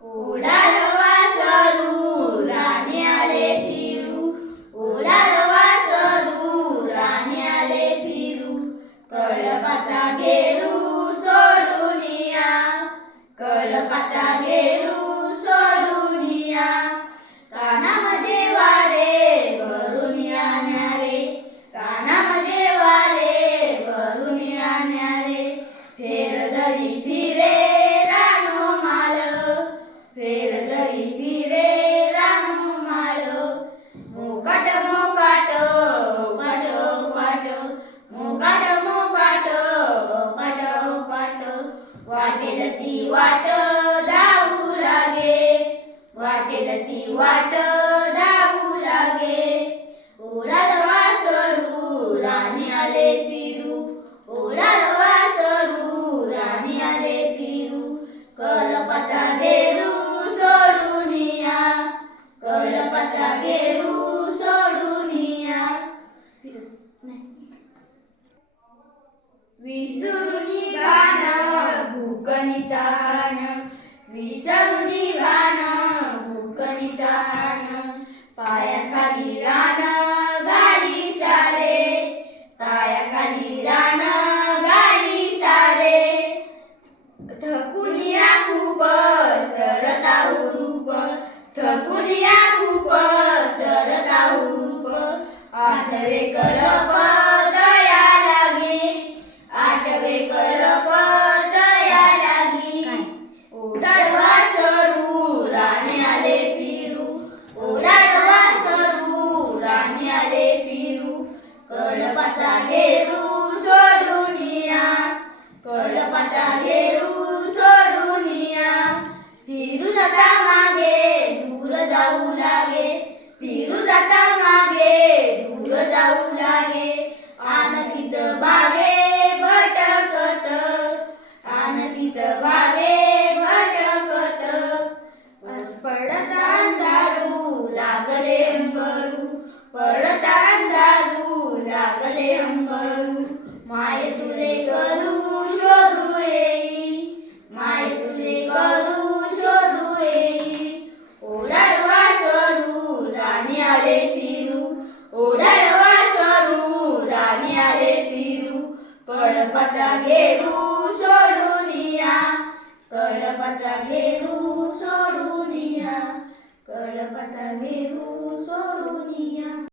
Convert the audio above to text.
उडाल वासरू राणी आले फिरू, उडाल वासरू राणी आले फिरू, कळपाचा घेरू सोडून या, कळपाचा घेरू सोडून या, कानामध्ये वारे भरून या न्यारे, कानामध्ये वारे भरून या न्यारे, फेरदरी फिरे रानो माल, फेरदरी फिरे रानो माल, मोकाट मोकाट फाट फाट, मोकाट मोकाट फाट फाट, वाटेल ती वाट धावू लागे, वाटेल ती वाट धावू लागे, उडाल वासरू राणी आले फिरू, उडाल वासरू राणी आले फिरू, कळपाचा घेरू सोडून या, कळपाचा घेरू सोडून या, विसरुनी गाणं भूक नितान, विसरुनी गाणं भूक नितान, पायाखाली रान गाडी सारे, पायाखाली रान गाडी सारे, थकून या खूप सरताहू रूप, थकून या खूप सरताहू रूप, आठवे कळप दया लागे, आठवे कळप दया लागी, उडाल वासरू राणी आले फिरू, उडाल वासरू राणी आले फिरू, कळपाचा घेरू सोडून या, कळपाचा घेरू सोडून या, फिरू जाता मागे दूर जाऊ लागे, फिरू जाता मागे दूर जाऊ लागे, आणखीच बागे भटकत, आणखीच बागे भटकत, पडता अंधारू लागले अंबरू, पडता अंधारू लागले अंबरू, माय तुले करू शोधू येई, माय तुले करू शोधू येई, उडाल वासरू राणी आले फिरू, उडाल वासरू राणी आले फिरू, कळपाचा घेरू सोडून या, कळपाचा घेरू सोडून या, कळपाचा घेरू सोडून या.